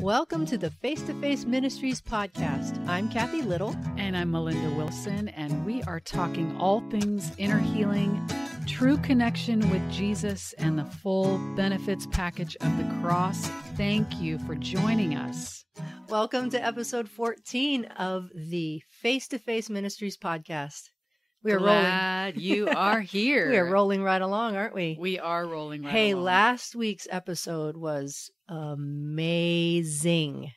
Welcome to the Face-to-Face Ministries podcast. I'm Kathy Little. And I'm Melinda Wilson, and we are talking all things inner healing, true connection with Jesus, and the full benefits package of the cross. Thank you for joining us. Welcome to episode 14 of the Face-to-Face Ministries podcast. We are Glad you are here. We are rolling right along, aren't we? We are rolling right along. Hey, last week's episode was amazing.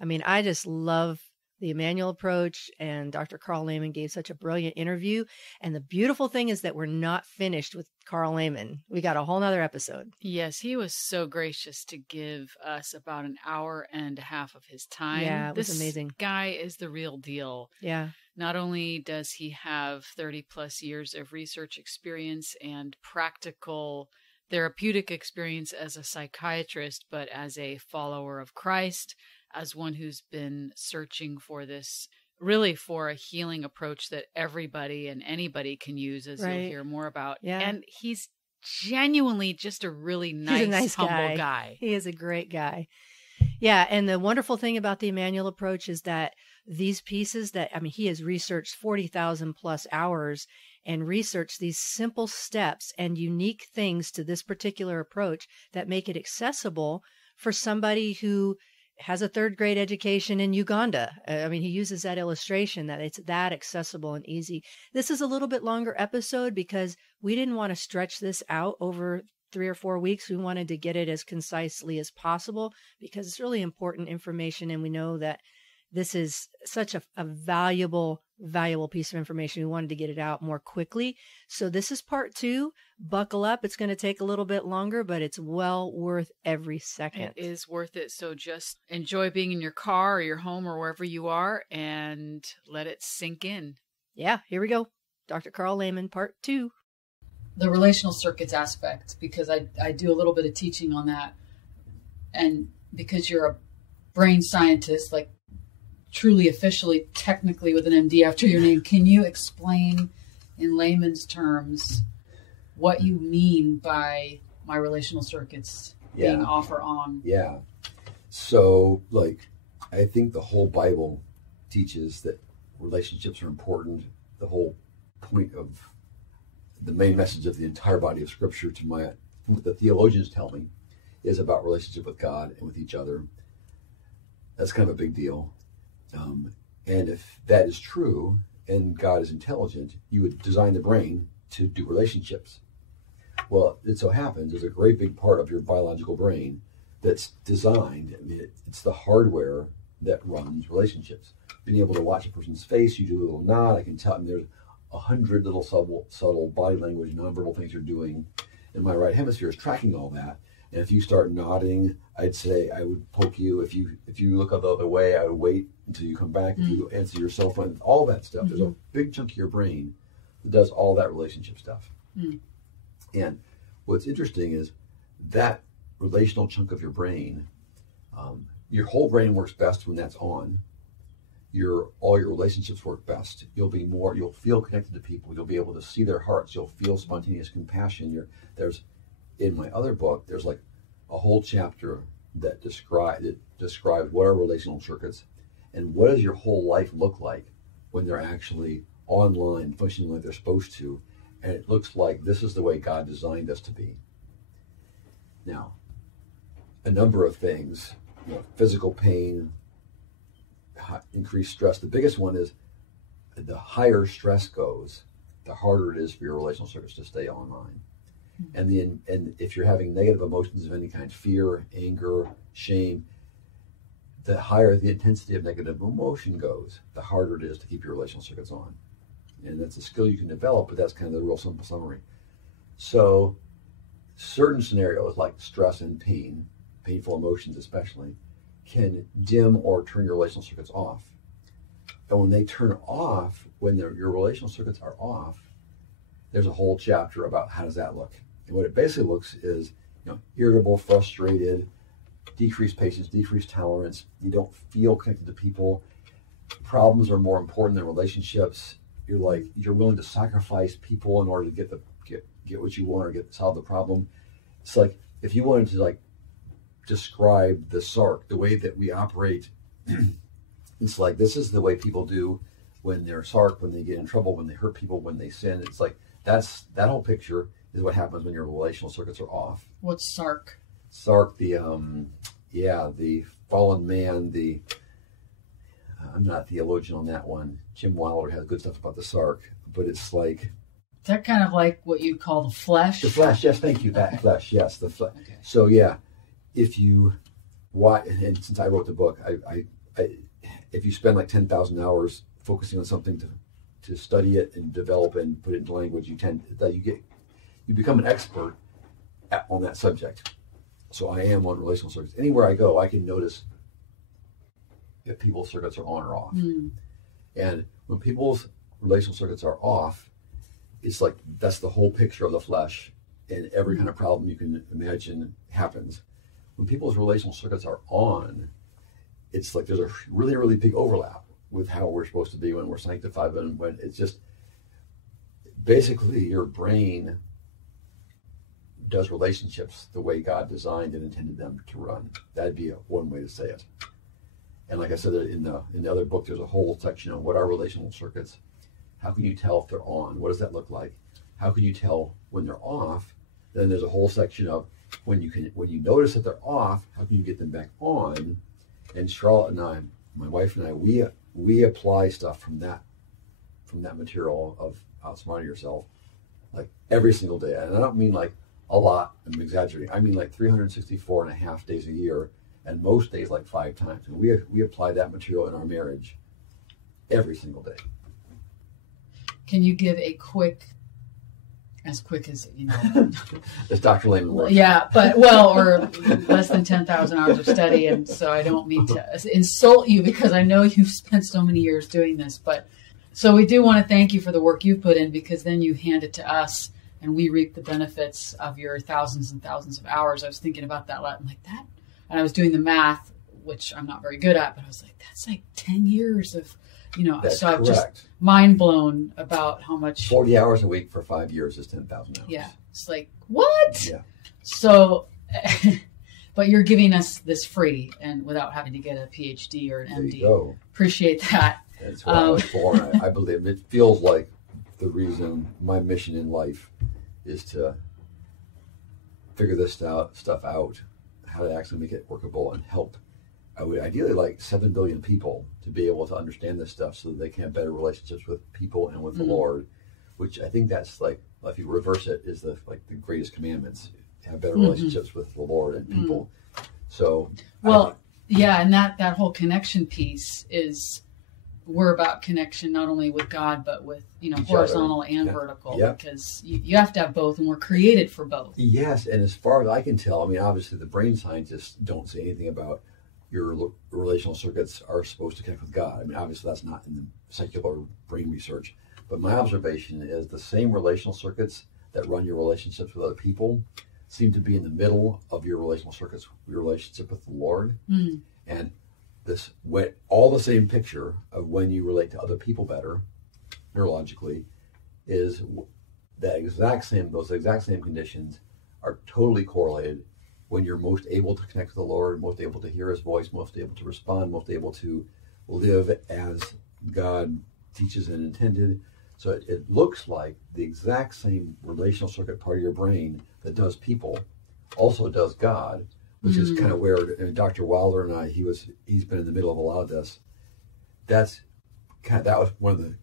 I mean, I just love the Immanuel Approach, and Dr. Karl Lehman gave such a brilliant interview. And the beautiful thing is that we're not finished with Karl Lehman. We got a whole nother episode. Yes, he was so gracious to give us about an hour and a half of his time. Yeah, it was amazing. This guy is the real deal. Yeah. Not only does he have 30 plus years of research experience and practical therapeutic experience as a psychiatrist, but as a follower of Christ, as one who's been searching for this, really for a healing approach that everybody and anybody can use, as you'll hear more about. Yeah. And he's genuinely just a really nice humble guy. He is a great guy. Yeah. And the wonderful thing about the Immanuel Approach is that these pieces he has researched 40,000 plus hours and researched these simple steps and unique things to this particular approach that make it accessible for somebody who has a third grade education in Uganda. He uses that illustration that it's that accessible and easy. This is a little bit longer episode because we didn't want to stretch this out over 3 or 4 weeks. We wanted to get it as concisely as possible because it's really important information. And we know that this is such a valuable piece of information. We wanted to get it out more quickly. So this is part 2. Buckle up. It's going to take a little bit longer, but it's well worth every second. It is worth it. So just enjoy being in your car or your home or wherever you are and let it sink in. Yeah, here we go. Dr. Karl Lehman, part 2. The relational circuits aspect, because I do a little bit of teaching on that. And because you're a brain scientist, like truly, officially, technically with an MD after your name, can you explain in layman's terms what you mean by my relational circuits being off or on? Yeah. So, I think the whole Bible teaches that relationships are important. The whole point of the main message of the entire body of Scripture, what the theologians tell me, is about relationship with God and with each other. That's kind of a big deal. And if that is true, and God is intelligent, you would design the brain to do relationships. Well, it so happens there's a great big part of your biological brain that's designed. It's the hardware that runs relationships. Being able to watch a person's face, you do a little nod, I can tell them there's 100 little subtle body language, nonverbal things you're doing. And my right hemisphere is tracking all that. And if you start nodding, I'd say I would poke you. If you look the other way, I would wait until you come back. If you answer your cell phone, all that stuff. Mm-hmm. There's a big chunk of your brain that does all that relationship stuff. Mm. And what's interesting is that relational chunk of your brain, your whole brain works best when that's on. All your relationships work best. You'll feel connected to people. You'll be able to see their hearts. You'll feel spontaneous compassion. In my other book, there's a whole chapter that describes what are relational circuits and what does your whole life look like when they're actually online, functioning like they're supposed to. And it looks like this is the way God designed us to be. Now, a number of things, physical pain, increased stress. The biggest one is the higher stress goes, the harder it is for your relational circuits to stay online. And if you're having negative emotions of any kind, fear, anger, shame, the higher the intensity of negative emotion goes, the harder it is to keep your relational circuits on. And that's a skill you can develop, but that's kind of the real simple summary. So certain scenarios like stress and pain, painful emotions especially, can dim or turn your relational circuits off. And when they turn off, when your relational circuits are off, there's a whole chapter about how does that look. And what it basically looks is, irritable, frustrated, decreased patience, decreased tolerance. You don't feel connected to people. Problems are more important than relationships. You're willing to sacrifice people in order to get what you want or solve the problem. It's like if you wanted to describe the SARC, the way that we operate. It's like, this is the way people do when they're SARC, when they get in trouble, when they hurt people, when they sin. It's like, that whole picture is what happens when your relational circuits are off. What's SARC? SARC, the fallen man, I'm not a theologian on that one. Jim Wilder has good stuff about the SARC, but it's like... Is that kind of like what you'd call the flesh? The flesh, yes, thank you. That flesh, yes, the flesh. Okay. So yeah, if you watch, and since I wrote the book, I if you spend like 10,000 hours focusing on something to study it and develop and put it into language, you become an expert on that subject. So I am on relational circuits. Anywhere I go, I can notice if people's circuits are on or off. And when people's relational circuits are off, it's like, that's the whole picture of the flesh, and every kind of problem you can imagine happens. When people's relational circuits are on, it's like there's a really, really big overlap with how we're supposed to be when we're sanctified, and when it's just basically your brain does relationships the way God designed and intended them to run. That'd be one way to say it. And like I said, in the other book, there's a whole section on what are relational circuits. How can you tell if they're on? What does that look like? How can you tell when they're off? Then there's a whole section of when you notice that they're off, how can you get them back on? And Charlotte and I, my wife and I, we apply stuff from that material of outsmarting yourself, like every single day. And I don't mean like a lot, I'm exaggerating. I mean like 364 and a half days a year, and most days like 5 times. And we apply that material in our marriage every single day. Can you give a as quick as, As Dr. Lehman works. Yeah, or less than 10,000 hours of study. And so I don't mean to insult you, because I know you've spent so many years doing this. But so we do want to thank you for the work you've put in, because then you hand it to us and we reap the benefits of your thousands and thousands of hours. I was thinking about that a lot. I'm like, that, and I was doing the math, which I'm not very good at, but I was like, that's like 10 years of, That's so I'm correct. just mind blown about how much. 40 hours a week for 5 years is 10,000 hours. Yeah. It's like, what? Yeah. So, but you're giving us this free and without having to get a PhD or an There MD. you go. Appreciate that. That's what I was for. I believe it feels like the reason my mission in life is to figure this stuff out, how to actually make it workable and help. I would ideally like 7 billion people to be able to understand this stuff so that they can have better relationships with people and with the Lord, which I think that's like, if you reverse it, is the greatest commandments, have better relationships with the Lord and people. So, and that whole connection piece is, we're about connection not only with God, but with, horizontal and vertical, because you have to have both, and we're created for both. Yes. And as far as I can tell, I mean, obviously the brain scientists don't say anything about your relational circuits are supposed to connect with God. I mean, obviously that's not in the secular brain research, but my observation is the same relational circuits that run your relationships with other people seem to be in the middle of your relational circuits, your relationship with the Lord. And this, all the same picture of when you relate to other people better, neurologically, is those exact same conditions are totally correlated when you're most able to connect with the Lord, most able to hear his voice, most able to respond, most able to live as God teaches and intended. So it looks like the exact same relational circuit part of your brain that does people also does God, which is kind of where Dr. Wilder and I, he's been in the middle of a lot of this. That was one of the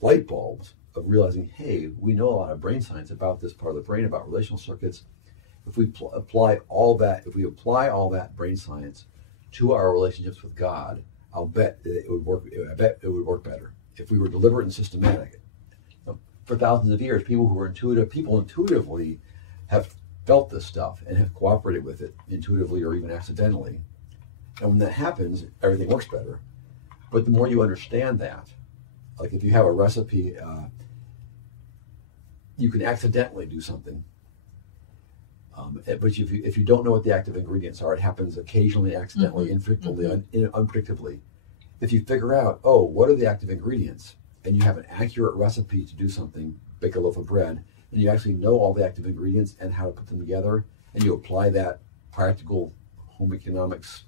light bulbs of realizing, hey, we know a lot of brain science about this part of the brain, about relational circuits. If we apply all that brain science to our relationships with God, I'll bet it would work. I bet it would work better if we were deliberate and systematic. For thousands of years, people intuitively have felt this stuff and have cooperated with it intuitively or even accidentally. And when that happens, everything works better. But the more you understand that, like if you have a recipe, you can accidentally do something. But if you don't know what the active ingredients are, it happens occasionally, accidentally, infrequently, unpredictably. If you figure out, what are the active ingredients, and you have an accurate recipe to do something, bake a loaf of bread, and you actually know all the active ingredients and how to put them together, and you apply that practical home economics,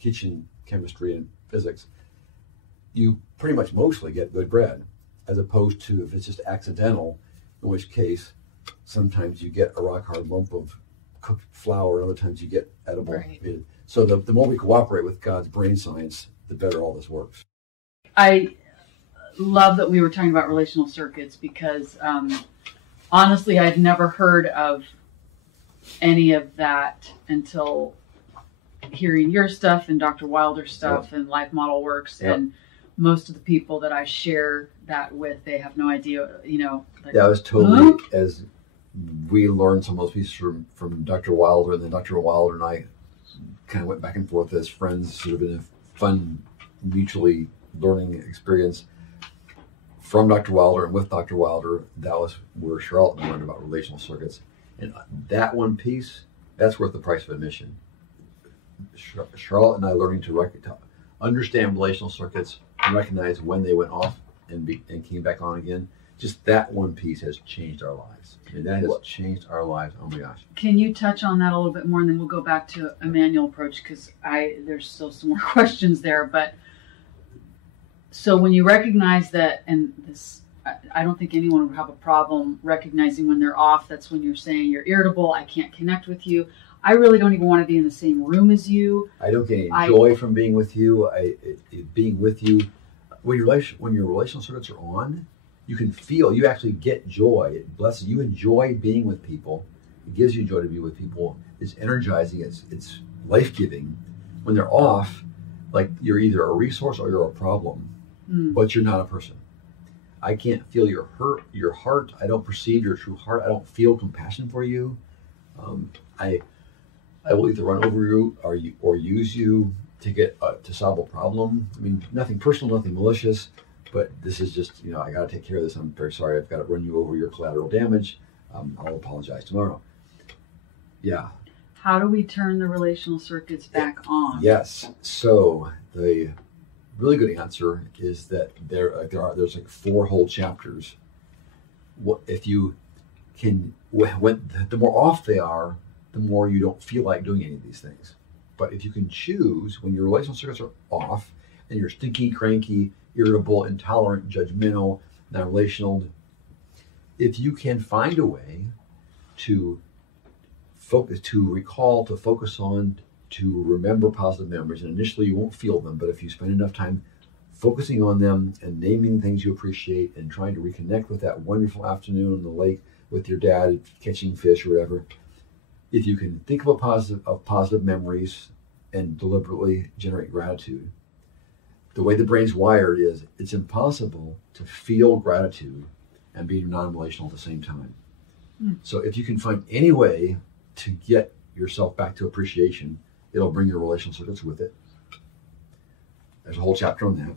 kitchen chemistry, and physics, you pretty much mostly get good bread, as opposed to if it's just accidental, in which case sometimes you get a rock hard lump of cooked flour, and other times you get edible. Right. So the more we cooperate with God's brain science, the better all this works. I love that we were talking about relational circuits because honestly, I'd never heard of any of that until hearing your stuff and Dr. Wilder's stuff and Life Model Works. And most of the people that I share that with, they have no idea, Like, yeah, it was totally, as we learned some of those pieces from Dr. Wilder, and then Dr. Wilder and I kind of went back and forth as friends, sort of in a fun, mutually learning experience from Dr. Wilder and with Dr. Wilder. That was where Charlotte and I learned about relational circuits. And that one piece, that's worth the price of admission. Charlotte and I learning to understand relational circuits and recognize when they went off and came back on again. Just that one piece has changed our lives. I mean, that has changed our lives. Oh my gosh. Can you touch on that a little bit more, and then we'll go back to Immanuel Approach, because there's still some more questions there. But so when you recognize that, and this, I don't think anyone would have a problem recognizing when they're off. That's when you're saying you're irritable, I can't connect with you, I really don't even want to be in the same room as you. I don't get any joy from being with you. Being with you, when your relational circuits are on, you can feel, you actually get joy. It blesses you. Enjoy being with people. It gives you joy to be with people. It's energizing. It's life-giving. When they're off, like you're either a resource or you're a problem, but you're not a person. I can't feel your heart. I don't perceive your true heart. I don't feel compassion for you. I will either run over you or use you to solve a problem. I mean, nothing personal, nothing malicious, but this is just, I got to take care of this. I'm very sorry. I've got to run you over your collateral damage. I'll apologize tomorrow. Yeah. How do we turn the relational circuits back on? Yes. So the really good answer is that there's like 4 whole chapters. If you can, the more off they are, the more you don't feel like doing any of these things. But if you can choose, when your relational circuits are off and you're stinky, cranky, irritable, intolerant, judgmental, non-relational, if you can find a way to focus, to recall, to focus on, to remember positive memories, and initially you won't feel them, but if you spend enough time focusing on them and naming things you appreciate and trying to reconnect with that wonderful afternoon on the lake with your dad catching fish or whatever, if you can think of positive memories and deliberately generate gratitude, the way the brain's wired is it's impossible to feel gratitude and be non-relational at the same time. So if you can find any way to get yourself back to appreciation, it'll bring your relational circuits with it. There's a whole chapter on that.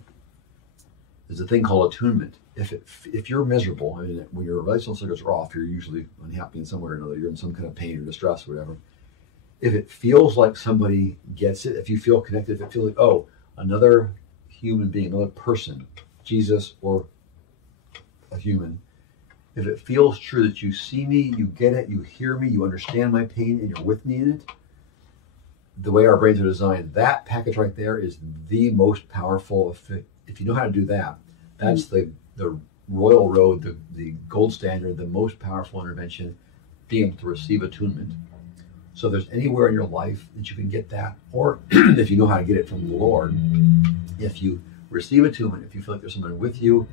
There's a thing called attunement. If you're miserable, I mean, when your relational circuits are off, you're usually unhappy in some way or another. You're in some kind of pain or distress or whatever. If it feels like somebody gets it, if you feel connected, if it feels like, oh, another human being, another person, Jesus or a human, if it feels true that you see me, you get it, you hear me, you understand my pain, and you're with me in it, the way our brains are designed, that package right there is the most powerful. If you know how to do that, that's the royal road, the gold standard, the most powerful intervention, being able to receive attunement. So if there's anywhere in your life that you can get that, or if you know how to get it from the Lord, if you receive attunement, if you feel like there's someone with you,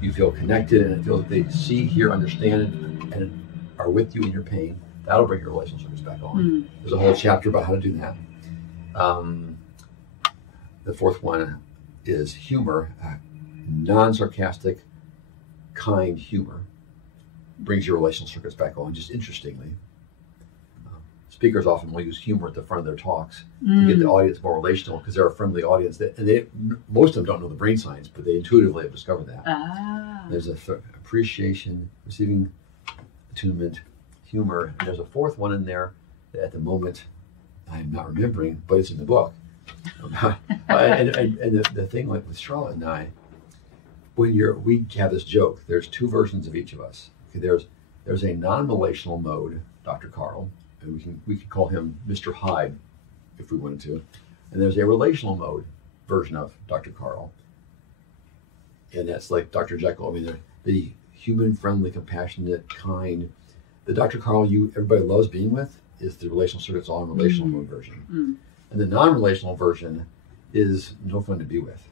you feel connected, and it feels like they see, hear, understand, and are with you in your pain, that'll bring your relationships back on. There's a whole chapter about how to do that. The 4th one is humor. Non-sarcastic, kind humor brings your relational circuits back on, just interestingly. Speakers often will use humor at the front of their talks to get the audience more relational, because they're a friendly audience. Most of them don't know the brain science, but they intuitively have discovered that. There's appreciation, receiving attunement, humor. And there's a 4th one in there that at the moment I'm not remembering, but it's in the book. and the thing, like with Charlotte and I, we have this joke. There's 2 versions of each of us. Okay, there's a non-relational mode, Dr. Karl, and we can call him Mr. Hyde if we wanted to. And there's a relational mode version of Dr. Karl, and that's like Dr. Jekyll. I mean, they're the human, friendly, compassionate, kind. The Dr. Karl everybody loves being with is the Relational Circuits all in relational mode version. And the non-relational version is no fun to be with.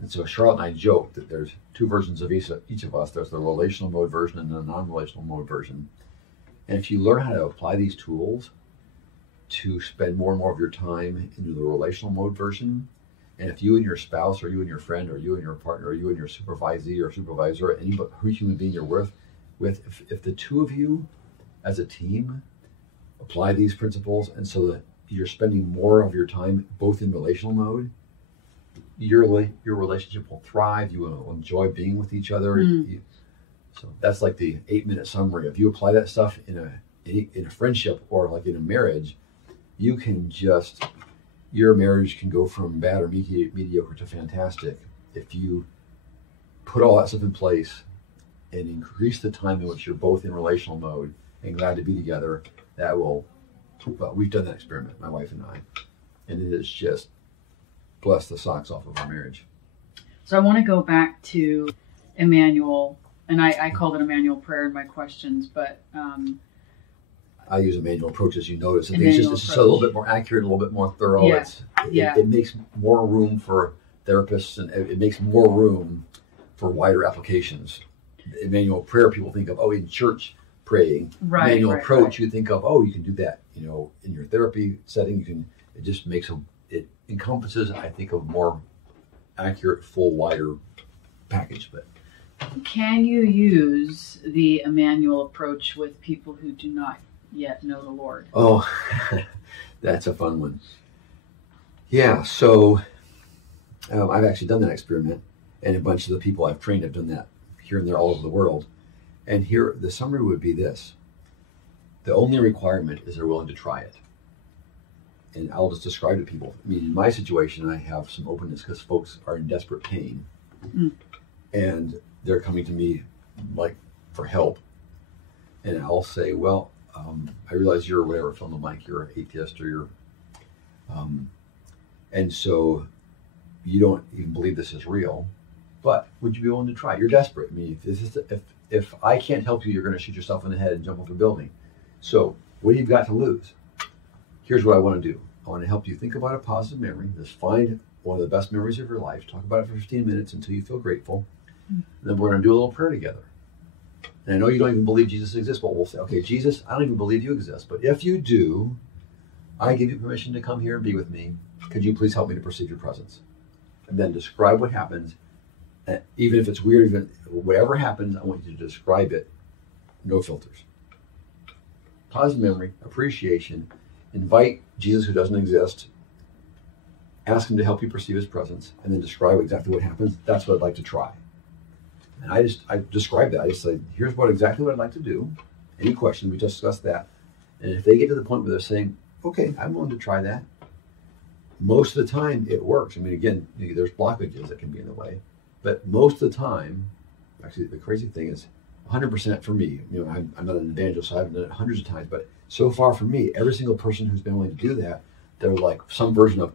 And so Charlotte and I joke that there's two versions of each of us. There's the relational mode version and the non-relational mode version. And if you learn how to apply these tools to spend more and more of your time into the relational mode version, and if you and your spouse, or you and your friend, or you and your partner, or you and your supervisee or supervisor, or anybody, who human being you're with, if the two of you as a team apply these principles, and so that you're spending more of your time both in relational mode, your relationship will thrive. You will enjoy being with each other. So that's like the 8-minute summary. If you apply that stuff in a friendship or like in a marriage, you can your marriage can go from bad or mediocre to fantastic if you put all that stuff in place and increase the time in which you're both in relational mode and glad to be together. We've done that experiment, my wife and I, and it has just blessed the socks off of our marriage. So I want to go back to Immanuel, and I called it Immanuel prayer in my questions, but I use Immanuel Approach, as you notice. I think it's just a little bit more accurate, a little bit more thorough. It makes more room for therapists, and it makes more room for wider applications. Immanuel prayer, people think of, in church praying. Immanuel Approach, you think of, you can do that, in your therapy setting. It just it encompasses, I think, a more accurate, full, wider package. But can you use the Immanuel Approach with people who do not yet know the Lord? Oh, that's a fun one. Yeah, so I've actually done that experiment, and a bunch of the people I've trained have done that here and there all over the world. And here, the summary would be this. The only requirement is they're willing to try it. And I'll just describe it to people. I mean, in my situation, I have some openness because folks are in desperate pain. And they're coming to me like for help. And I'll say, I realize you're whatever, fill in the blank, you're an atheist or you're, and so you don't even believe this is real, but would you be willing to try? You're desperate. I mean, if I can't help you, you're going to shoot yourself in the head and jump off a building. So what do you got to lose? Here's what I want to do. I want to help you think about a positive memory. Just find one of the best memories of your life. Talk about it for 15 minutes until you feel grateful. And then we're going to do a little prayer together. And I know you don't even believe Jesus exists, but we'll say, okay, Jesus, I don't even believe you exist. But if you do, I give you permission to come here and be with me. Could you please help me to perceive your presence? And then describe what happens. And even if it's weird, even whatever happens, I want you to describe it. No filters. Positive memory, appreciation. Invite Jesus who doesn't exist. Ask him to help you perceive his presence. And then describe exactly what happens. That's what I'd like to try. And I describe that. I just say, here's exactly what I'd like to do. Any questions, we discuss that. And if they get to the point where they're saying, okay, I'm willing to try that, most of the time it works. I mean, again, there's blockages that can be in the way. But most of the time, actually the crazy thing is 100% for me. I'm not an evangelist, so I've done it hundreds of times. But so far for me, every single person who's been willing to do that, they're like some version of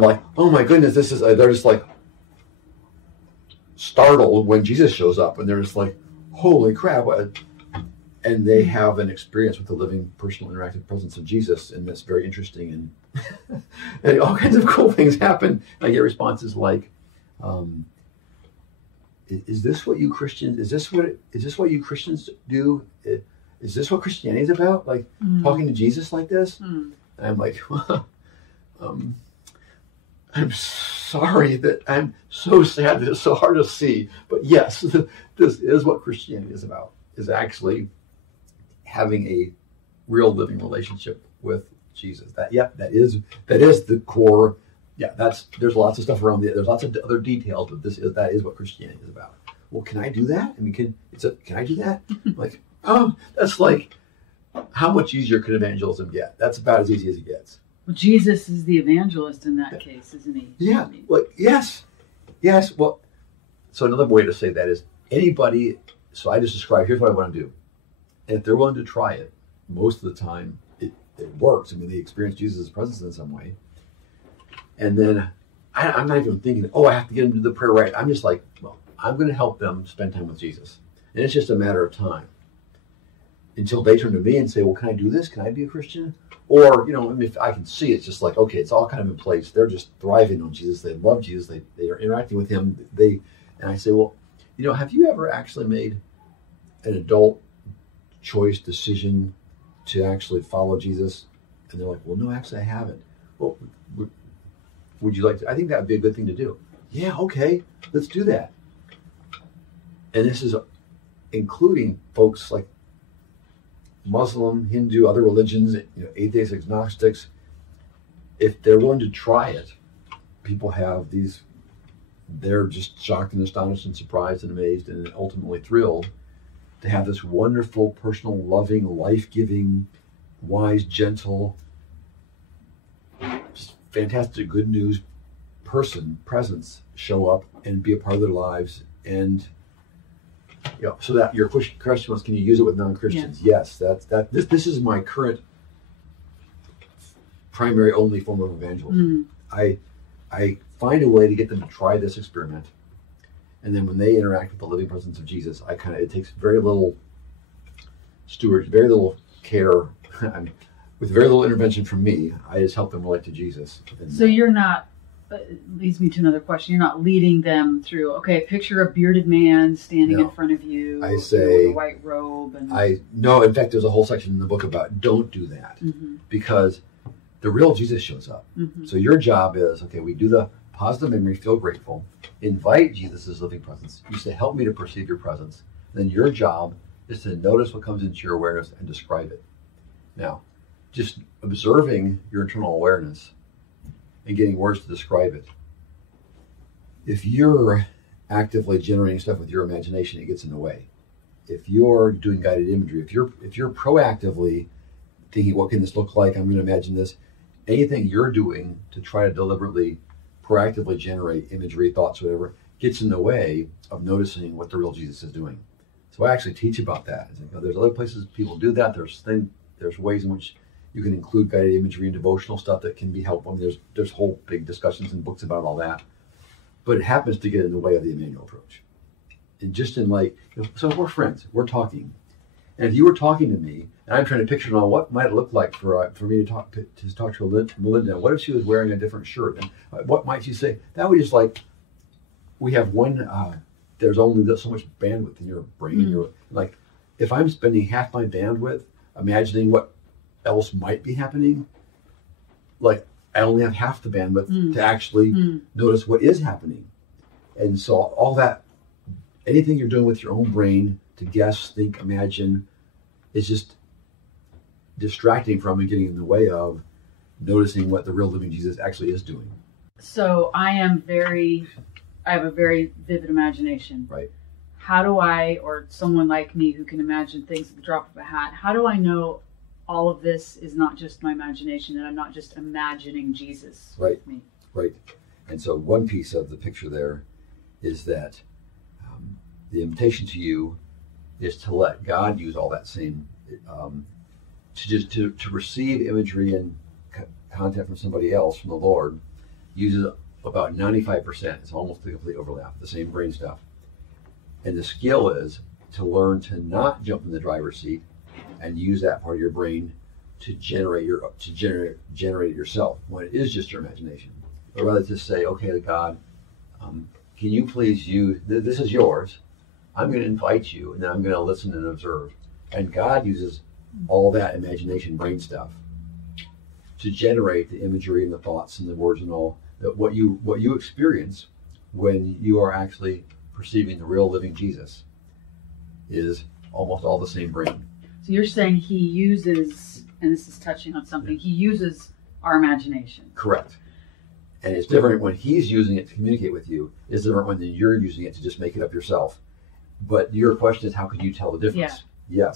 like, oh my goodness, they're just like startled when Jesus shows up, and they're just like, holy crap. And they have an experience with the living, personal, interactive presence of Jesus, and that's very interesting. And all kinds of cool things happen. I get responses like, is this what you Christians do? Is this what Christianity is about? Like talking to Jesus like this? And I'm like, I'm sorry that I'm so sad that it's so hard to see. But yes, this is what Christianity is about, is actually having a real living relationship with Jesus. That is the core. Yeah, there's lots of stuff around it. There's lots of other details, but that is what Christianity is about. Well, can I do that? I mean, can I do that? Like, that's like, how much easier could evangelism get? That's about as easy as it gets. Well, Jesus is the evangelist in that case, isn't he? Yeah. Well, yes. Well, so another way to say that is anybody So I just describe, here's what I want to do. And if they're willing to try it, most of the time it works. I mean, they experience Jesus' presence in some way. And then I'm not even thinking, I have to get them to the prayer right. I'm just like, well, I'm going to help them spend time with Jesus. And it's just a matter of time until they turn to me and say, well, can I do this? Can I be a Christian? Or, if I can see, it's just like, okay, it's all kind of in place. They're just thriving on Jesus. They love Jesus. They are interacting with him. And I say, well, have you ever actually made an adult choice decision to actually follow Jesus? And they're like, well, no, actually I haven't. Well, would you like to? I think that would be a good thing to do. Yeah, okay, let's do that. And this is including folks like Muslim, Hindu, other religions, atheists, agnostics. If they're willing to try it, people have these, they're just shocked and astonished and surprised and amazed and ultimately thrilled to have this wonderful, personal, loving, life-giving, wise, gentle, just fantastic good news presence show up and be a part of their lives. And so that your question was, can you use it with non-Christians? Yes, this is my current primary only form of evangelism. I find a way to get them to try this experiment, and then when they interact with the living presence of Jesus, it takes very little stewardship, very little care, with very little intervention from me. I just help them relate to Jesus. So you're not, leads me to another question. You're not leading them through, okay, picture a bearded man standing in front of you. I say, with a white robe. No, in fact, there's a whole section in the book about don't do that, because the real Jesus shows up. So your job is, okay, we do the positive memory, feel grateful, invite Jesus' living presence. You say, help me to perceive your presence. Then your job is to notice what comes into your awareness and describe it. Now, just observing your internal awareness and getting words to describe it. If you're actively generating stuff with your imagination, it gets in the way. If you're doing guided imagery, if you're proactively thinking, what can this look like? I'm going to imagine this. Anything you're doing to try to deliberately, proactively generate imagery, thoughts, whatever, gets in the way of noticing what the real Jesus is doing. So I actually teach about that. There's other places people do that. There's ways in which you can include guided imagery and devotional stuff that can be helpful. I mean, there's whole big discussions and books about all that. But it happens to get in the way of the Immanuel Approach. And just in so we're friends, we're talking. And if you were talking to me, and I'm trying to picture now what might it look like for me to talk to Melinda. What if she was wearing a different shirt? And what might she say? That would just we have one, there's only so much bandwidth in your brain. You're if I'm spending half my bandwidth imagining what else might be happening, I only have half the bandwidth to actually notice what is happening. And so all that, anything you're doing with your own brain to guess, think, imagine, is just distracting from and getting in the way of noticing what the real living Jesus actually is doing. So I have a very vivid imagination. Right. How do I, or someone like me who can imagine things at the drop of a hat, how do I know all of this is not just my imagination and I'm not just imagining Jesus with me? Right. And so one piece of the picture there is that the invitation to you is to let God use all that same, to receive imagery and content from somebody else, from the Lord, uses about 95%. It's almost a complete overlap, the same brain stuff. And the skill is to learn to not jump in the driver's seat and use that part of your brain to generate it yourself when it is just your imagination. But rather to say, okay, God, can you please use, this is yours. I'm going to invite you, and then I'm going to listen and observe. And God uses all that imagination brain stuff to generate the imagery and the thoughts and the words and all that what you experience when you are actually perceiving the real living Jesus is almost all the same brain. So you're saying he uses, and this is touching on something, he uses our imagination. Correct. And it's different when he's using it to communicate with you. It's different when you're using it to just make it up yourself. But your question is, how could you tell the difference? Yeah.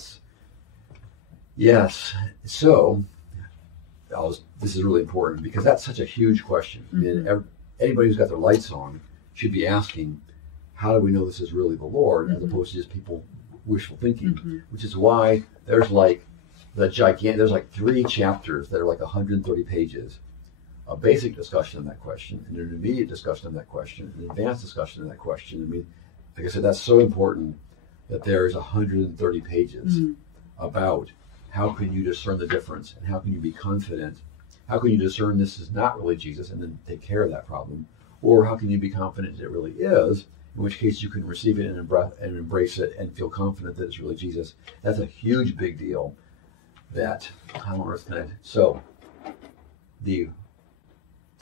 Yes. So, this is really important because that's such a huge question. I mean, anybody who's got their lights on should be asking, how do we know this is really the Lord, as opposed to just people wishful thinking, which is why there's like there's like 3 chapters that are like 130 pages. A basic discussion on that question, and an intermediate discussion on that question, an advanced discussion on that question. I mean, like I said, that's so important that there's 130 pages about how can you discern the difference, and how can you be confident, how can you discern this is not really Jesus and then take care of that problem, or how can you be confident it really is, in which case you can receive it and embrace it and feel confident that it's really Jesus. That's a huge big deal that how on earth can I, so the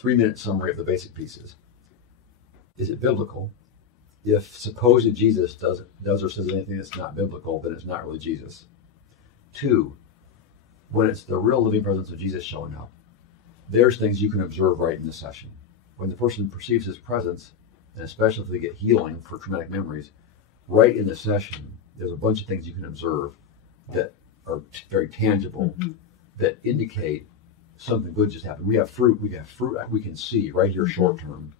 3-minute summary of the basic pieces. Is it biblical? If supposed Jesus does or says anything that's not biblical, then it's not really Jesus. 2, when it's the real living presence of Jesus showing up, there's things you can observe right in the session. When the person perceives his presence, and especially if they get healing for traumatic memories, right in the session, there's a bunch of things you can observe that are very tangible, that indicate something good just happened. We have fruit we can see right here short term.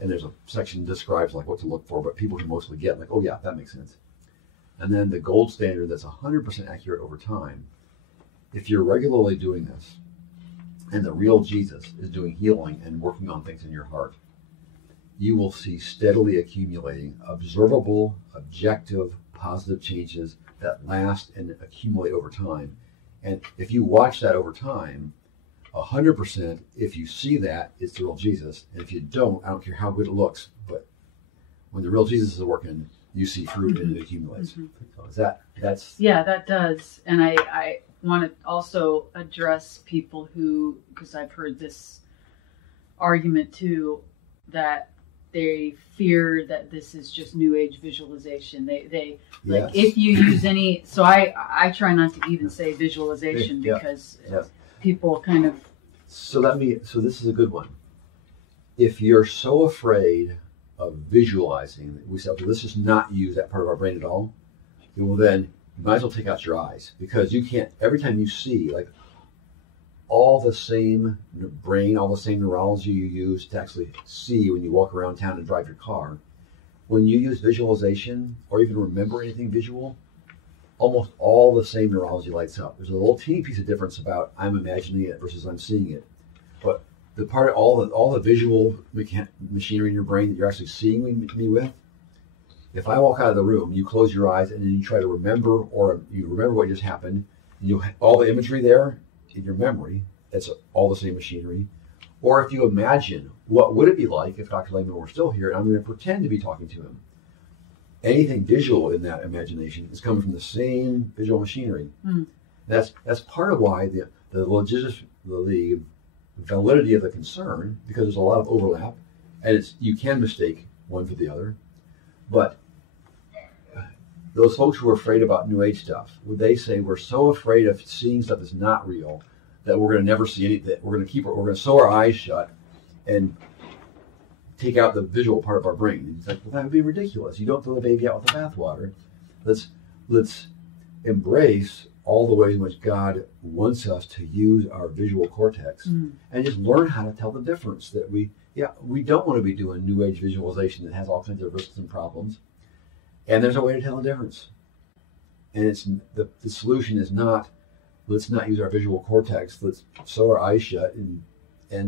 And there's a section that describes like what to look for, but people can mostly get like, oh yeah, that makes sense. And then the gold standard that's 100% accurate over time. If you're regularly doing this, and the real Jesus is doing healing and working on things in your heart, you will see steadily accumulating, observable, objective, positive changes that last and accumulate over time. And if you watch that over time, 100%, if you see that, it's the real Jesus. And if you don't, I don't care how good it looks, but when the real Jesus is working, you see fruit and it accumulates. So that's... Yeah, that does. And I want to also address people who, because I've heard this argument too, that they fear that this is just New Age visualization. They like, if you use any, so I try not to even say visualization because people kind of. So this is a good one. If you're so afraid of visualizing, we say, okay, let's just not use that part of our brain at all. Well, then you might as well take out your eyes, because you can't, every time you see, like, all the same brain, all the same neurology you use to actually see when you walk around town and drive your car, when you use visualization or even remember anything visual, almost all the same neurology lights up. There's a little teeny piece of difference about I'm imagining it versus I'm seeing it. But the part, all the visual machinery in your brain that you're actually seeing me with, if I walk out of the room, you close your eyes and then you try to remember, or you remember what just happened, you all the imagery there in your memory, it's all the same machinery. Or if you imagine, what would it be like if Dr. Lehman were still here and I'm going to pretend to be talking to him? Anything visual in that imagination is coming from the same visual machinery. That's part of why the validity of the concern, because there's a lot of overlap, and you can mistake one for the other. But those folks who are afraid about New Age stuff, would they say we're so afraid of seeing stuff that's not real that we're going to never see anything? We're going to sew our eyes shut and take out the visual part of our brain. It's like, well, that would be ridiculous. You don't throw the baby out with the bathwater. Let's embrace all the ways in which God wants us to use our visual cortex and just learn how to tell the difference. That we don't want to be doing New Age visualization that has all kinds of risks and problems. And there's a way to tell the difference. And it's the solution is not, let's not use our visual cortex. Let's sew our eyes shut and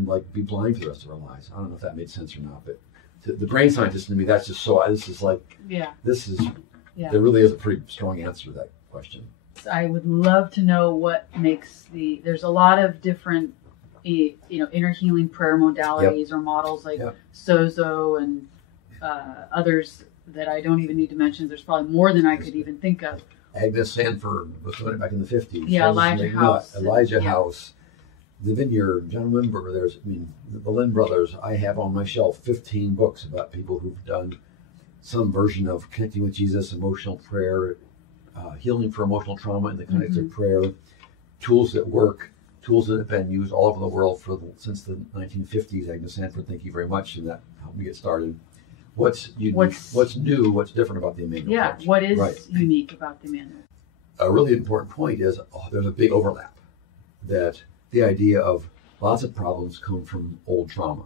like be blind for the rest of our lives. I don't know if that made sense or not, but to the brain scientist to me, that's just so, there really is a pretty strong answer to that question. I would love to know what makes there's a lot of different, inner healing prayer modalities or models like Sozo and others that I don't even need to mention. There's probably more than I could even think of. Agnes Sanford was doing it back in the 50s. Yeah, Elijah House. The Vineyard, John Wimber, the Lynn brothers. I have on my shelf 15 books about people who've done some version of connecting with Jesus, emotional prayer, healing for emotional trauma in the context of prayer, tools that work, tools that have been used all over the world since the 1950s. Agnes Sanford, thank you very much, and that helped me get started. What's unique? What's new? What's different about the Immanuel Approach? What is unique about the Immanuel? A really important point is there's a big overlap. That the idea of lots of problems come from old trauma.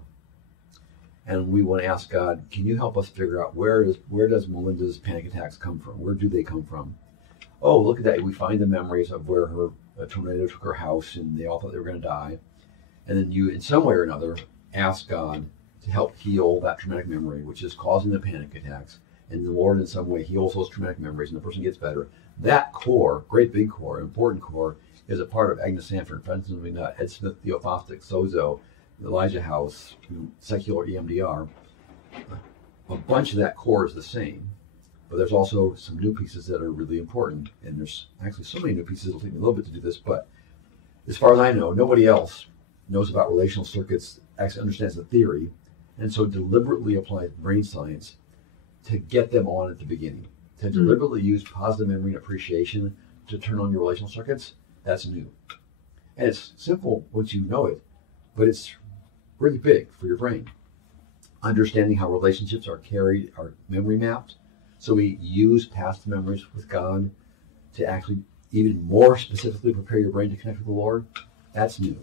and we want to ask God, can you help us figure out where does Melinda's panic attacks come from? Where do they come from? Oh, look at that. We find the memories of where a tornado took her house and they all thought they were going to die. And then you, in some way or another, ask God to help heal that traumatic memory, which is causing the panic attacks. And the Lord in some way heals those traumatic memories and the person gets better. That core, great big core, important core, is a part of Agnes Sanford, Francis McNutt, Ed Smith, Theo Fosdick, Sozo, Elijah House, secular EMDR. A bunch of that core is the same, but there's also some new pieces that are really important. And there's actually so many new pieces, it'll take me a little bit to do this, but as far as I know, nobody else knows about relational circuits, actually understands the theory, and so deliberately applies brain science to get them on at the beginning. To deliberately use positive memory and appreciation to turn on your relational circuits, that's new. And it's simple once you know it, but it's really big for your brain. Understanding how relationships are memory mapped. So we use past memories with God to actually even more specifically prepare your brain to connect with the Lord. That's new.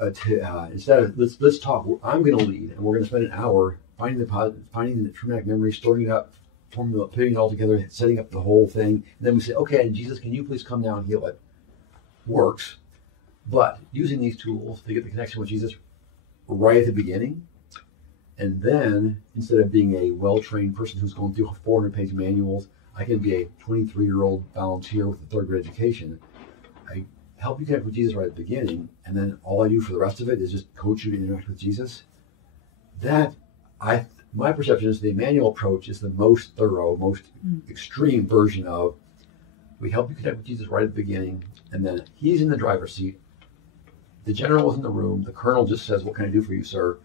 Instead of let's talk, I'm going to lead, and we're going to spend an hour finding the traumatic memory, storing it up, putting it all together, setting up the whole thing. And then we say, okay, and Jesus, can you please come down and heal it? Works, but using these tools to get the connection with Jesus right at the beginning, and then instead of being a well-trained person who's going through 400-page manuals, I can be a 23-year-old volunteer with a 3rd grade education. I help you connect with Jesus right at the beginning, and then all I do for the rest of it is just coach you to interact with Jesus. My perception is the Immanuel Approach is the most thorough, most extreme version of we help you connect with Jesus right at the beginning, and then he's in the driver's seat. The general is in the room. The colonel just says, "What can I do for you, sir?"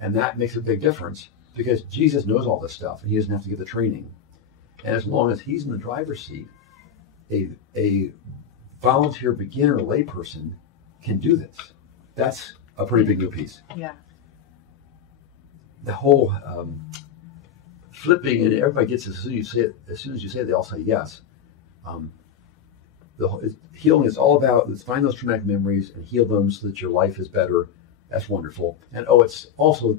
And that makes a big difference because Jesus knows all this stuff, and he doesn't have to get the training. And as long as he's in the driver's seat, a volunteer beginner layperson can do this. That's a pretty big new piece. Yeah. The whole flipping, and everybody gets it as soon as you say it, they all say yes. Healing is all about, let's find those traumatic memories and heal them so that your life is better. That's wonderful. And it's also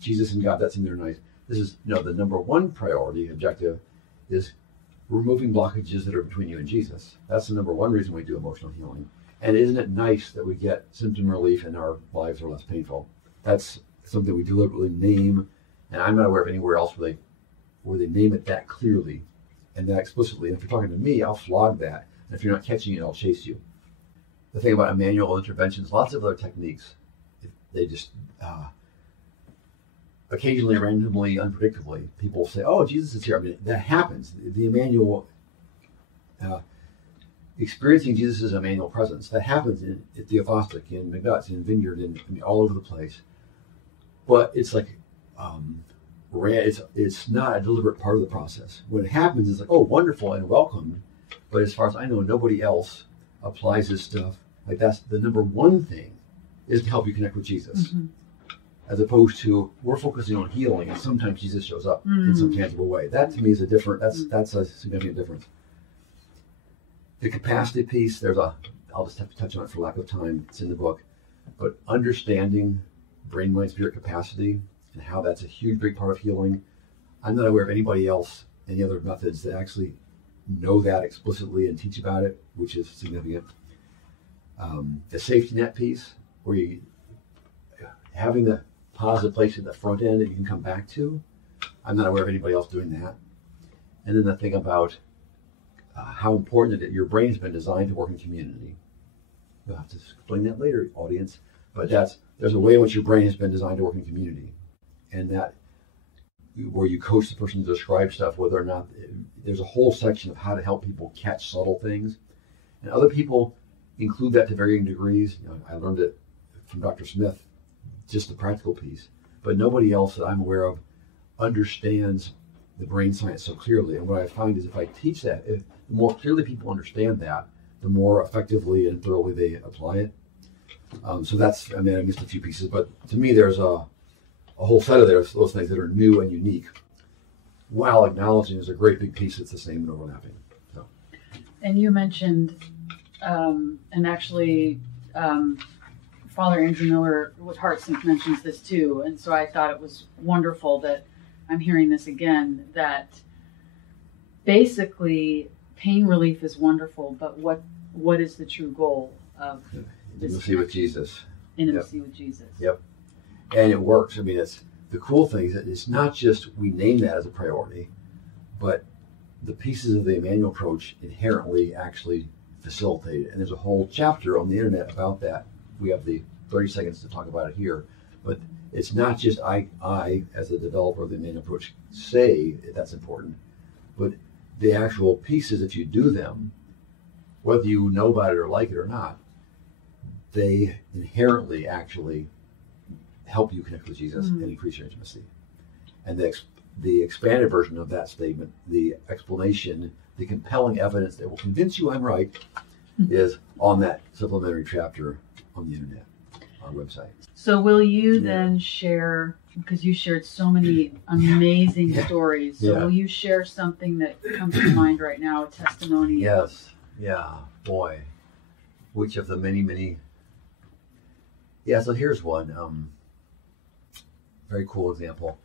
Jesus and God, that's in there nice. This is, the number one priority, objective, is removing blockages that are between you and Jesus. That's the number one reason we do emotional healing. And isn't it nice that we get symptom relief and our lives are less painful? That's something we deliberately name, and I'm not aware of anywhere else where they name it that clearly and that explicitly. And if you're talking to me, I'll flog that. And if you're not catching it, I'll chase you. The thing about Immanuel interventions, lots of other techniques, they just occasionally, randomly, unpredictably, people say, "Oh, Jesus is here." I mean, that happens. The Immanuel, experiencing Jesus' Immanuel presence, that happens at Theo Fosdick, in McNutt, in Vineyard, all over the place. But it's like, it's not a deliberate part of the process. When it happens, it's like, oh, wonderful and welcomed. But as far as I know, nobody else applies this stuff. Like that's the number one thing, is to help you connect with Jesus. As opposed to, we're focusing on healing, and sometimes Jesus shows up in some tangible way. That to me is that's a significant difference. The capacity piece, I'll just have to touch on it for lack of time. It's in the book. But understanding brain, mind, spirit capacity and how that's a huge, big part of healing. I'm not aware of anybody else, any other methods that actually know that explicitly and teach about it, which is significant. The safety net piece, where you having the positive place at the front end that you can come back to. I'm not aware of anybody else doing that. And then the thing about how important your brain has been designed to work in community. You'll have to explain that later, audience. But there's a way in which your brain has been designed to work in community, and that where you coach the person to describe stuff, whether or not there's a whole section of how to help people catch subtle things, and other people include that to varying degrees. I learned it from Dr. Smith, just the practical piece, but nobody else that I'm aware of understands the brain science so clearly. And what I find is if I teach that, the more clearly people understand that, the more effectively and thoroughly they apply it. So that's, I missed a few pieces, but to me there's a whole set of those things that are new and unique, while acknowledging there's a great big piece that's the same and overlapping. So. And you mentioned, and actually Father Andrew Miller with HeartSync mentions this too, and so I thought it was wonderful that I'm hearing this again, that basically pain relief is wonderful, but what is the true goal of this Intimacy with Jesus. Intimacy with Jesus. Yep. And it works. I mean, it's the cool thing is that it's not just we name that as a priority, but the pieces of the Immanuel Approach inherently actually facilitate it. And there's a whole chapter on the internet about that. We have the 30 seconds to talk about it here. But it's not just I as a developer of the Immanuel Approach, say that's important, but the actual pieces, if you do them, whether you know about it or like it or not, they inherently actually help you connect with Jesus and increase your intimacy. And the expanded version of that statement, the explanation, the compelling evidence that will convince you I'm right, is on that supplementary chapter on the internet, our website. So will you then share, because you shared so many amazing stories, so will you share something that comes to mind right now, a testimony? Yes. Yeah. Boy. Which of the many, many... Yeah, so here's one. Very cool example.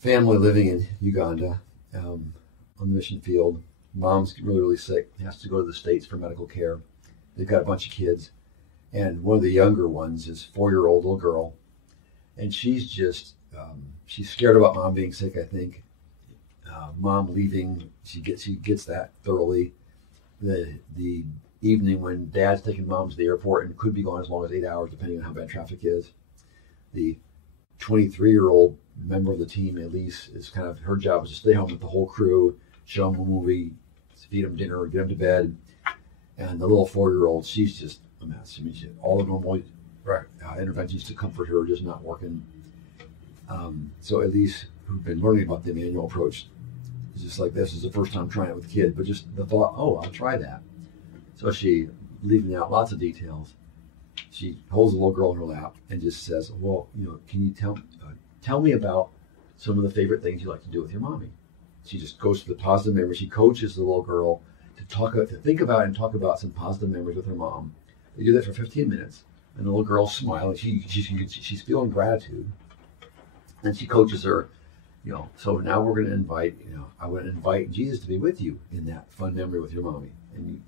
Family living in Uganda on the mission field. Mom's really, really sick. Has to go to the States for medical care. They've got a bunch of kids. And one of the younger ones is a 4-year-old little girl. And she's just, she's scared about mom being sick, I think. Mom leaving, she gets that thoroughly. The evening when dad's taking mom to the airport and could be gone as long as 8 hours, depending on how bad traffic is. The 23-year-old member of the team, Elise, is kind of, her job is to stay home with the whole crew, show them a movie, feed them dinner, get them to bed. And the little 4-year-old, she's just a mess. I mean, all the normal interventions to comfort her are just not working. So Elise, who'd been learning about the Immanuel Approach, is just like, this is the first time trying it with a kid, but just the thought, oh, I'll try that. So she, leaving out lots of details, she holds the little girl in her lap and just says, well, can you tell me about some of the favorite things you like to do with your mommy? She just goes to the positive memories. She coaches the little girl to think about and talk about some positive memories with her mom. They do that for 15 minutes, and the little girl's smiling. She's feeling gratitude, and she coaches her. So now we're going to invite. I want to invite Jesus to be with you in that fun memory with your mommy, and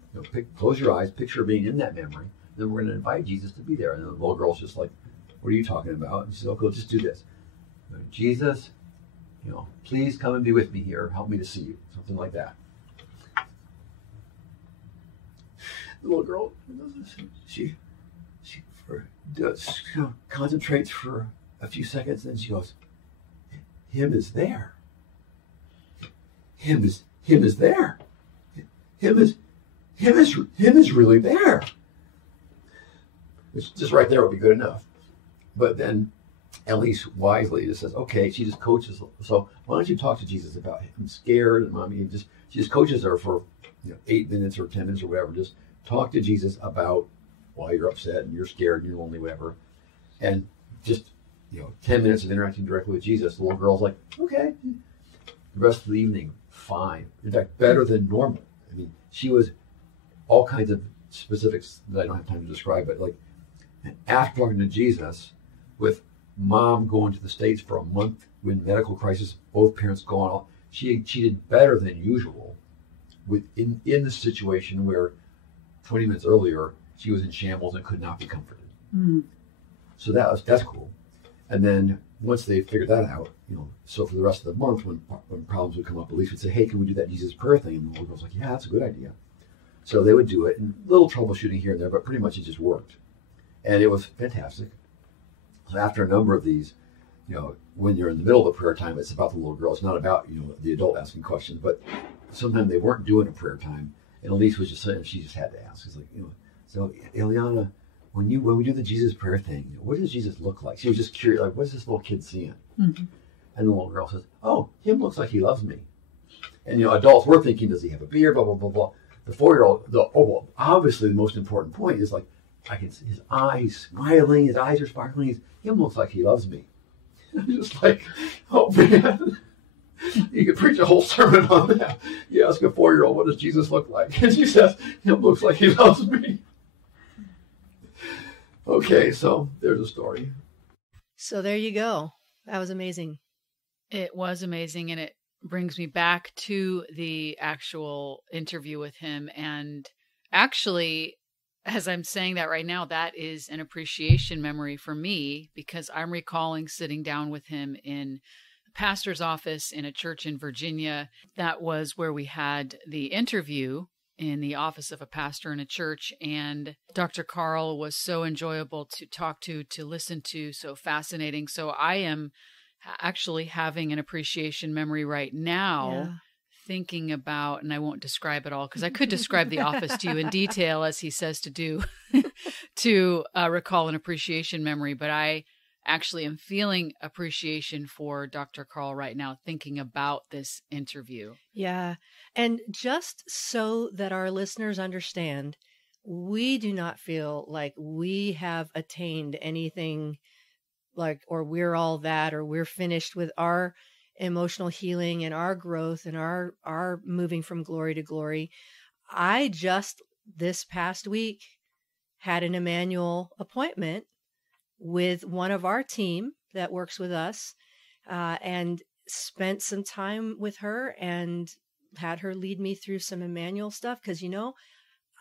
close your eyes, picture being in that memory. Then we're going to invite Jesus to be there, and the little girl's just like, "What are you talking about?" And she says, "Okay, just do this. Jesus, please come and be with me here. Help me to see you." Something like that. The little girl, she concentrates for a few seconds, and she goes, "Him is there. Him is there. Him is really there." Which just right there would be good enough. But then Elise wisely just says, okay, she just coaches. So why don't you talk to Jesus about it? I'm scared, and mommy, she just coaches her for 8 minutes or 10 minutes or whatever. Just talk to Jesus about why you're upset and you're scared and you're lonely, whatever. And just 10 minutes of interacting directly with Jesus. The little girl's like, okay. The rest of the evening, fine. In fact, better than normal. I mean, she was all kinds of specifics that I don't have time to describe, but like after talking to Jesus, with mom going to the States for a month when medical crisis, both parents gone, she did better than usual in the situation where 20 minutes earlier she was in shambles and could not be comforted. So that's cool. And then once they figured that out, so for the rest of the month, when problems would come up, Elise would say, "Hey, can we do that Jesus prayer thing?" And the little girl's like, "Yeah, that's a good idea." So they would do it, and little troubleshooting here and there, but pretty much it just worked. And it was fantastic. So after a number of these, when you're in the middle of a prayer time, it's about the little girl. It's not about, the adult asking questions, but sometimes they weren't doing a prayer time. And Elise was just saying, she just had to ask. It's like, so Eliana, when we do the Jesus prayer thing, what does Jesus look like? She was just curious, like, what's this little kid seeing? Mm-hmm. And the little girl says, "Oh, him looks like he loves me." And adults were thinking, does he have a beard? Blah blah blah blah. The 4-year-old, obviously the most important point is like, I can see his eyes smiling, his eyes are sparkling. Him looks like he loves me. I'm just like, oh man, you could preach a whole sermon on that. You ask a 4-year-old, what does Jesus look like? And she says, him looks like he loves me. Okay, so there's a story. So there you go. That was amazing. It was amazing, and it brings me back to the actual interview with him. And actually, as I'm saying that right now, that is an appreciation memory for me, because I'm recalling sitting down with him in the pastor's office in a church in Virginia. That was where we had the interview, in the office of a pastor in a church. And Dr. Karl was so enjoyable to talk to listen to, so fascinating. So I am actually having an appreciation memory right now, thinking about, and I won't describe it all because I could describe the office to you in detail, as he says to do, to recall an appreciation memory. But I actually am feeling appreciation for Dr. Karl right now, thinking about this interview. Yeah. And just so that our listeners understand, we do not feel like we have attained anything like, or we're all that, or we're finished with our emotional healing and our growth and our moving from glory to glory. I just this past week had an Immanuel appointment with one of our team that works with us, and spent some time with her and had her lead me through some Immanuel stuff. Cause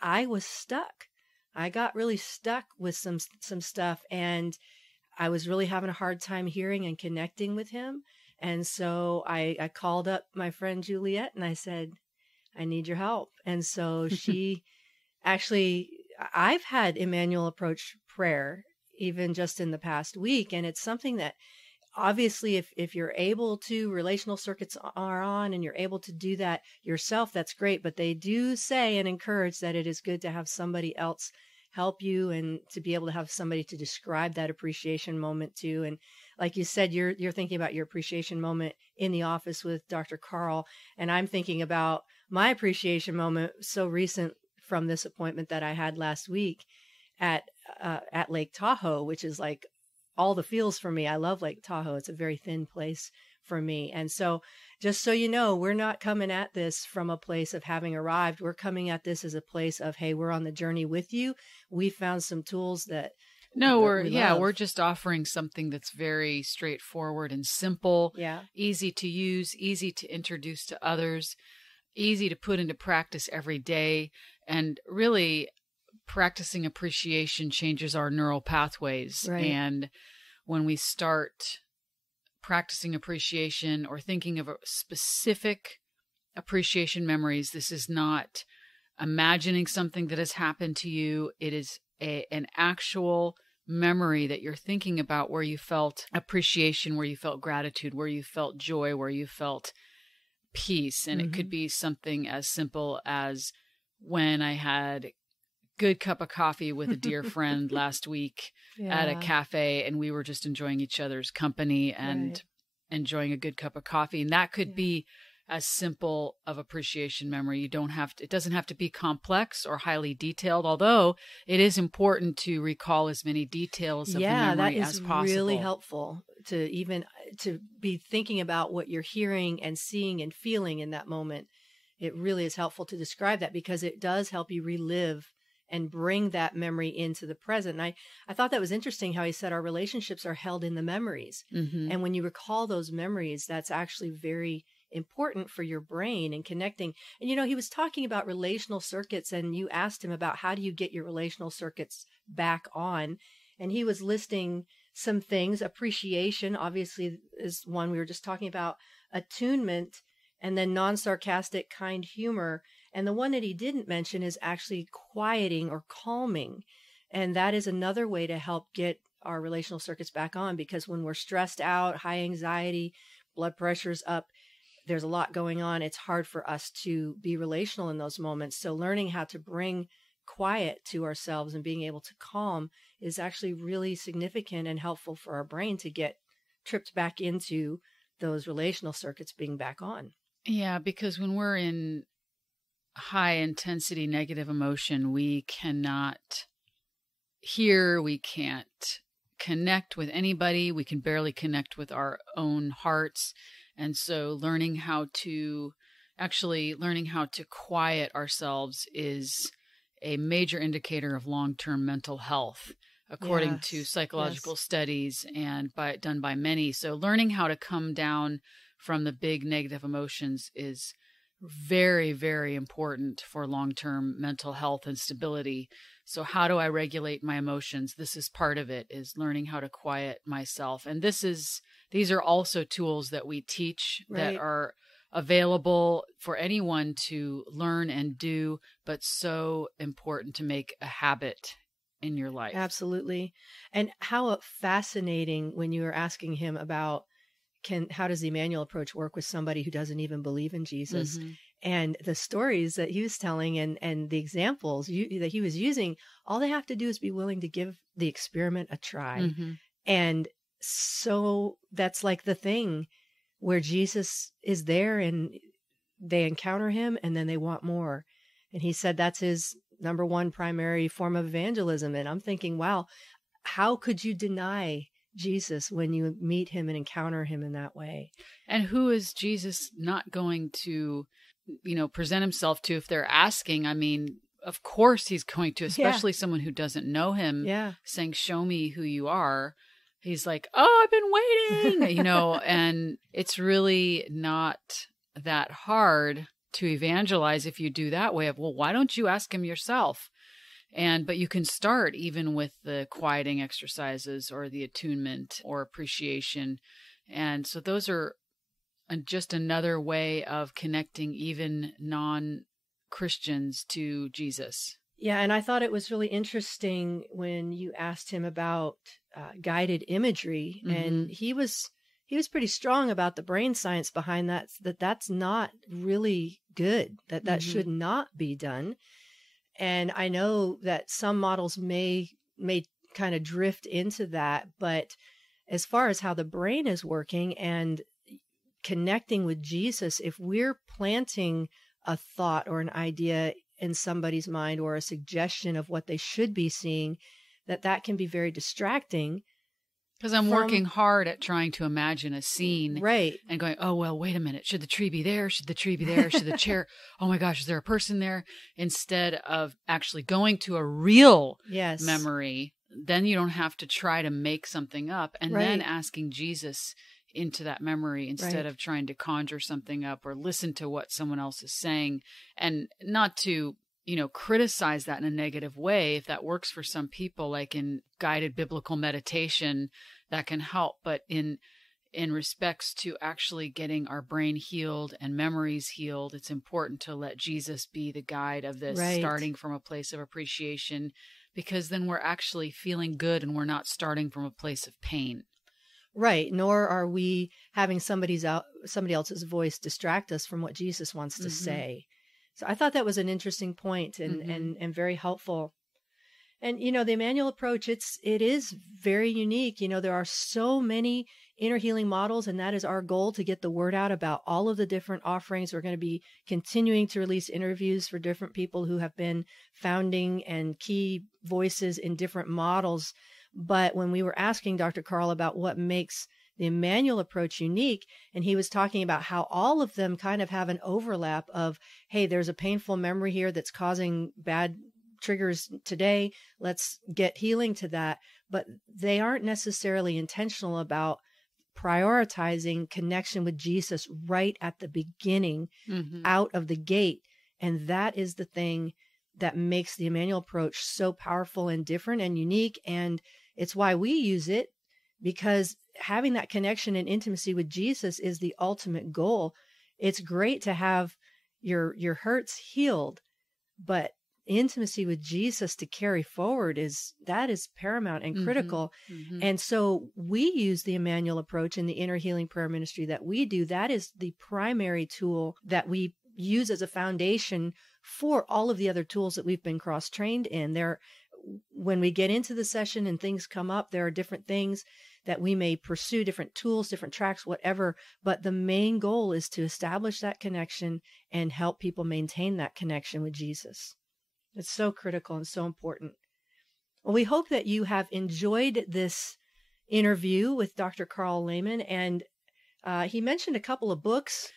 I was stuck. I got really stuck with some stuff, and I was really having a hard time hearing and connecting with him. And so I called up my friend Juliet and I said, I need your help. And so she actually, I've had Immanuel Approach prayer even just in the past week. And it's something that obviously if you're able to, relational circuits are on and you're able to do that yourself, that's great. But they do say and encourage that it is good to have somebody else help you and to be able to have somebody to describe that appreciation moment to. And like you said, you're thinking about your appreciation moment in the office with Dr. Karl. And I'm thinking about my appreciation moment so recent from this appointment that I had last week at Lake Tahoe, which is like all the feels for me. I love Lake Tahoe. It's a very thin place for me. And so just so you know, we're not coming at this from a place of having arrived. We're coming at this as a place of, hey, we're on the journey with you. We found some tools that we're just offering something that's very straightforward and simple, easy to use, easy to introduce to others, easy to put into practice every day. And really, practicing appreciation changes our neural pathways. Right. And when we start practicing appreciation or thinking of a specific appreciation memories, this is not imagining something that has happened to you. It is an actual memory that you're thinking about where you felt appreciation, where you felt gratitude, where you felt joy, where you felt peace. And it could be something as simple as when I had good cup of coffee with a dear friend last week at a cafe, and we were just enjoying each other's company and enjoying a good cup of coffee. And that could be as simple of appreciation memory. It doesn't have to be complex or highly detailed, although it is important to recall as many details of the memory as possible. That is really helpful to be thinking about what you're hearing and seeing and feeling in that moment. It really is helpful to describe that because it does help you relive and bring that memory into the present. And I thought that was interesting how he said our relationships are held in the memories. And when you recall those memories, that's actually very important for your brain and connecting. And, he was talking about relational circuits, and you asked him about how do you get your relational circuits back on? And he was listing some things. Appreciation, obviously, is one we were just talking about. Attunement, and then non-sarcastic, kind humor. And the one that he didn't mention is actually quieting or calming. And that is another way to help get our relational circuits back on, because when we're stressed out, high anxiety, blood pressure's up, there's a lot going on. It's hard for us to be relational in those moments. So learning how to bring quiet to ourselves and being able to calm is actually really significant and helpful for our brain to get tripped back into those relational circuits being back on. Yeah, because when we're in high intensity negative emotion, we cannot hear, we can't connect with anybody, we can barely connect with our own hearts. And so learning how to quiet ourselves is a major indicator of long-term mental health. according to psychological studies and done by many. So learning how to come down from the big negative emotions is very, very important for long-term mental health and stability. So how do I regulate my emotions? This is part of it, is learning how to quiet myself. And these are also tools that we teach that are available for anyone to learn and do, but so important to make a habit in your life. Absolutely. And how fascinating when you were asking him about how does the Immanuel Approach work with somebody who doesn't even believe in Jesus? Mm-hmm. And the stories that he was telling and the examples that he was using, all they have to do is be willing to give the experiment a try. Mm-hmm. And so that's like the thing where Jesus is there and they encounter him and then they want more. And he said that's his number one primary form of evangelism. And I'm thinking, wow, how could you deny Jesus when you meet him and encounter him in that way? And who is Jesus not going to, present himself to if they're asking? I mean, of course he's going to, especially someone who doesn't know him, saying, show me who you are. He's like, oh, I've been waiting, and it's really not that hard to evangelize if you do that way of, well, why don't you ask him yourself? But you can start even with the quieting exercises or the attunement or appreciation. And so those are just another way of connecting even non-Christians to Jesus. Yeah, and I thought it was really interesting when you asked him about guided imagery, Mm-hmm. and he was pretty strong about the brain science behind that's not really good, that Mm-hmm. should not be done. And I know that some models may kind of drift into that, but as far as how the brain is working and connecting with Jesus, if we're planting a thought or an idea in somebody's mind or a suggestion of what they should be seeing, that can be very distracting. Because I'm working hard at trying to imagine a scene. Right. And going, oh, well, wait a minute. Should the tree be there? Should the tree be there? Should the chair? Oh my gosh, is there a person there? Instead of actually going to a real memory, then you don't have to try to make something up. And then asking Jesus into that memory instead of trying to conjure something up or listen to what someone else is saying. And not to criticize that in a negative way. If that works for some people, like in guided biblical meditation, that can help. But in respects to actually getting our brain healed and memories healed, it's important to let Jesus be the guide of this, starting from a place of appreciation, because then we're actually feeling good and we're not starting from a place of pain. Right. Nor are we having somebody else's voice distract us from what Jesus wants to say. So I thought that was an interesting point and very helpful. And, the Immanuel Approach, it is very unique. There are so many inner healing models, and that is our goal, to get the word out about all of the different offerings. We're going to be continuing to release interviews for different people who have been founding and key voices in different models. But when we were asking Dr. Karl about what makes the Immanuel Approach unique, and he was talking about how all of them kind of have an overlap of, hey, there's a painful memory here that's causing bad triggers today. Let's get healing to that. But they aren't necessarily intentional about prioritizing connection with Jesus right at the beginning, out of the gate. And that is the thing that makes the Immanuel Approach so powerful and different and unique. And it's why we use it, because having that connection and intimacy with Jesus is the ultimate goal. It's great to have your hurts healed, but intimacy with Jesus to carry forward is paramount and critical. And so we use the Immanuel Approach in the inner healing prayer ministry that we do. That is the primary tool that we use as a foundation for all of the other tools that we've been cross-trained in. When we get into the session and things come up, there are different things that we may pursue, different tools, different tracks, whatever. But the main goal is to establish that connection and help people maintain that connection with Jesus. It's so critical and so important. Well, we hope that you have enjoyed this interview with Dr. Karl Lehman. And he mentioned a couple of books.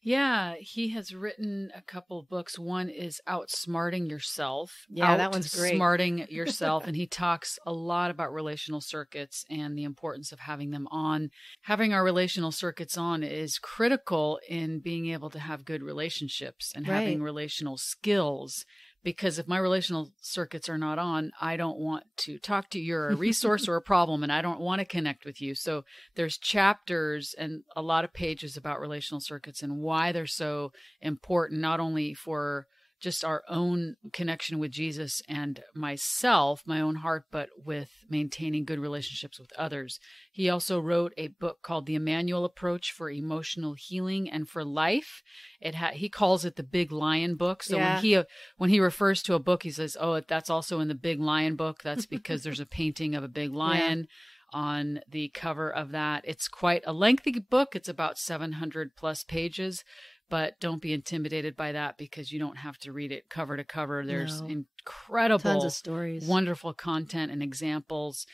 Yeah, he has written a couple of books. One is Outsmarting Yourself. Yeah, that one's great. Outsmarting Yourself. And he talks a lot about relational circuits and the importance of having them on. Having our relational circuits on is critical in being able to have good relationships and having relational skills. Because if my relational circuits are not on, I don't want to talk to you. You're a resource or a problem, and I don't want to connect with you. So there's chapters and a lot of pages about relational circuits and why they're so important, not only for just our own connection with Jesus and myself, my own heart, but with maintaining good relationships with others. He also wrote a book called The Immanuel Approach for Emotional Healing and for Life. He calls it the Big Lion Book. So when he refers to a book, he says, "Oh, that's also in the Big Lion Book." That's because there's a painting of a big lion on the cover of that. It's quite a lengthy book. It's about 700 plus pages. But don't be intimidated by that because you don't have to read it cover to cover. There's incredible, tons of stories, wonderful content and examples.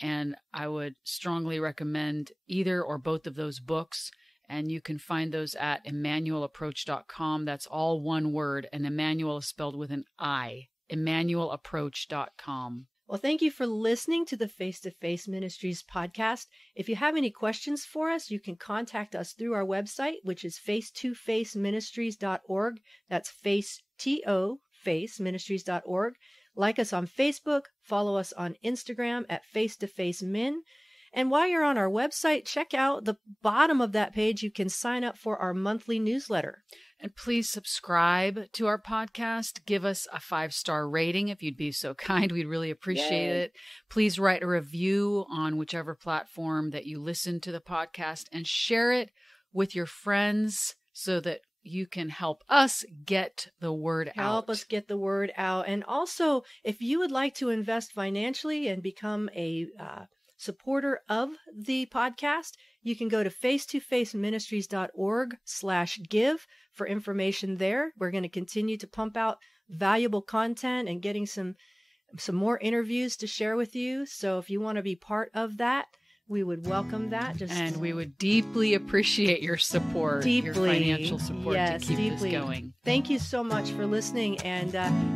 And I would strongly recommend either or both of those books. And you can find those at ImmanuelApproach.com. That's all one word. And Immanuel is spelled with an I. ImmanuelApproach.com. Well, thank you for listening to the Face to Face Ministries podcast. If you have any questions for us, you can contact us through our website, which is face2faceministries.org. That's faceministries.org. Like us on Facebook, follow us on Instagram at face2facemin. And while you're on our website, check out the bottom of that page. You can sign up for our monthly newsletter. And please subscribe to our podcast. Give us a 5-star rating if you'd be so kind. We'd really appreciate it. Please write a review on whichever platform that you listen to the podcast and share it with your friends so that you can help us get the word out. Help us get the word out. And also, if you would like to invest financially and become a supporter of the podcast, you can go to face2faceministries.org/give for information there. We're going to continue to pump out valuable content and getting some more interviews to share with you. So if you want to be part of that, we would welcome that. And we would deeply appreciate your support, your financial support to keep this going. Thank you so much for listening, and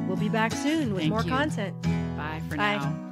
we'll be back soon with more content. Bye for now.